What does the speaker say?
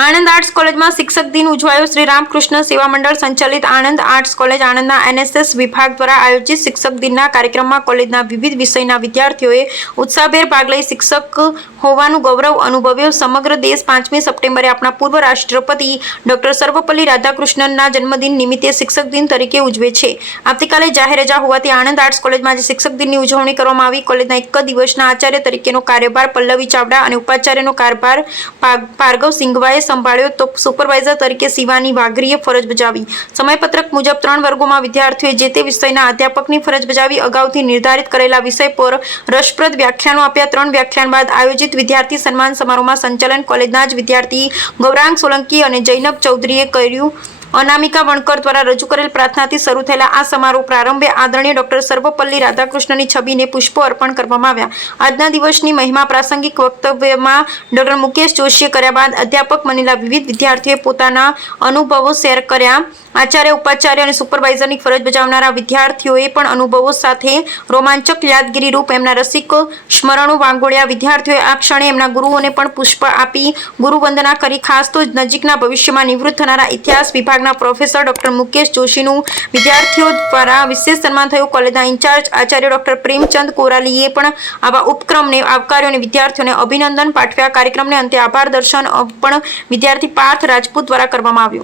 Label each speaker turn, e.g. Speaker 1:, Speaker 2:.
Speaker 1: Anand arts કોલેજમાં શિક્ષક દિન ઉજવાયો. શ્રી રામકૃષ્ણ સેવા મંડળ સંચાલિત આણંદ આર્ટ્સ કોલેજ આણંદના એનએસએસ વિભાગ દ્વારા આયોજિત શિક્ષક દિનના કાર્યક્રમમાં કોલેજના વિવિધ વિષયના વિદ્યાર્થીઓએ ઉત્સાહભેર ભાગ લઈ શિક્ષક હોવાનું ગૌરવ અનુભવ્યો. સમગ્ર દેશ પાંચમી સપ્ટેમ્બરે આપણા પૂર્વ રાષ્ટ્રપતિ ડોક્ટર સર્વપલ્લી રાધાકૃષ્ણનના જન્મદિન નિમિત્તે શિક્ષક દિન તરીકે ઉજવે છે. આવતીકાલે જાહેર રજા હોવાથી આણંદ આર્ટ્સ કોલેજમાં આજે શિક્ષક દિનની ઉજવણી કરવામાં આવી. કોલેજના એક દિવસના આચાર્ય તરીકેનો કાર્યભાર પલ્લવી ચાવડા અને ઉપાચાર્યનો કાર્યભાર પા- ભાર્ગવ સિંઘવાએ સંભાળ્યો તો સુપરવાઇઝર તરીકે શિવાની વાઘરીએ ફરજ બજાવી. સમયપત્રક મુજબ ત્રણ વર્ગોમાં વિદ્યાર્થીઓએ જે તે વિષયના અધ્યાપકની ફરજ બજાવી અગાઉથી નિર્ધારિત કરેલા વિષય પર રસપ્રદ વ્યાખ્યાનો આપ્યા. ત્રણ વ્યાખ્યાન બાદ આયોજિત વિદ્યાર્થી સન્માન સમારોહમાં સંચાલન કોલેજના જ વિદ્યાર્થી ગૌરાંગ સોલંકી અને જૈનબ ચૌધરીએ કર્યું અનામિકા વણકર દ્વારા રજૂ કરેલ પ્રાર્થનાથી શરૂ થયેલા આ સમારોહ પ્રારંભે આદરણીય ડોક્ટર સર્વપલ્લી રાધાકૃષ્ણની છબીને પુષ્પો અર્પણ કરવામાં આવ્યા. આજના દિવસની મહિમા પ્રાસંગિક વક્તવ્યમાં ડોક્ટર મુકેશ જોશીએ કર્યા બાદ અધ્યાપક બનેલા વિવિધ વિદ્યાર્થીઓએ પોતાના અનુભવો શેર કર્યા. આચાર્ય, ઉપાચાર્ય અને સુપરવાઇઝરની ફરજ બજાવનારા વિદ્યાર્થીઓએ પણ અનુભવો સાથે રોમાંચક યાદગીરી રૂપ એમના રસિક સ્મરણો વાંગોળ્યા. વિદ્યાર્થીઓએ આ ક્ષણે એમના ગુરુઓને પણ પુષ્પ આપી ગુરુવંદના કરી. ખાસ તો નજીકના ભવિષ્યમાં નિવૃત્ત થનારા ઇતિહાસ વિભાગના પ્રોફેસર ડોક્ટર મુકેશ જોશીનું વિદ્યાર્થીઓ દ્વારા વિશેષ સન્માન થયું. કોલેજના ઇન્ચાર્જ આચાર્ય ડોક્ટર પ્રેમચંદ કોરાલીએ પણ આવા ઉપક્રમને આવકાર્યો અને વિદ્યાર્થીઓને અભિનંદન પાઠવ્યા. કાર્યક્રમને અંતે આભાર દર્શન પણ વિદ્યાર્થી પાર્થ રાજપૂત દ્વારા કરવામાં આવ્યું.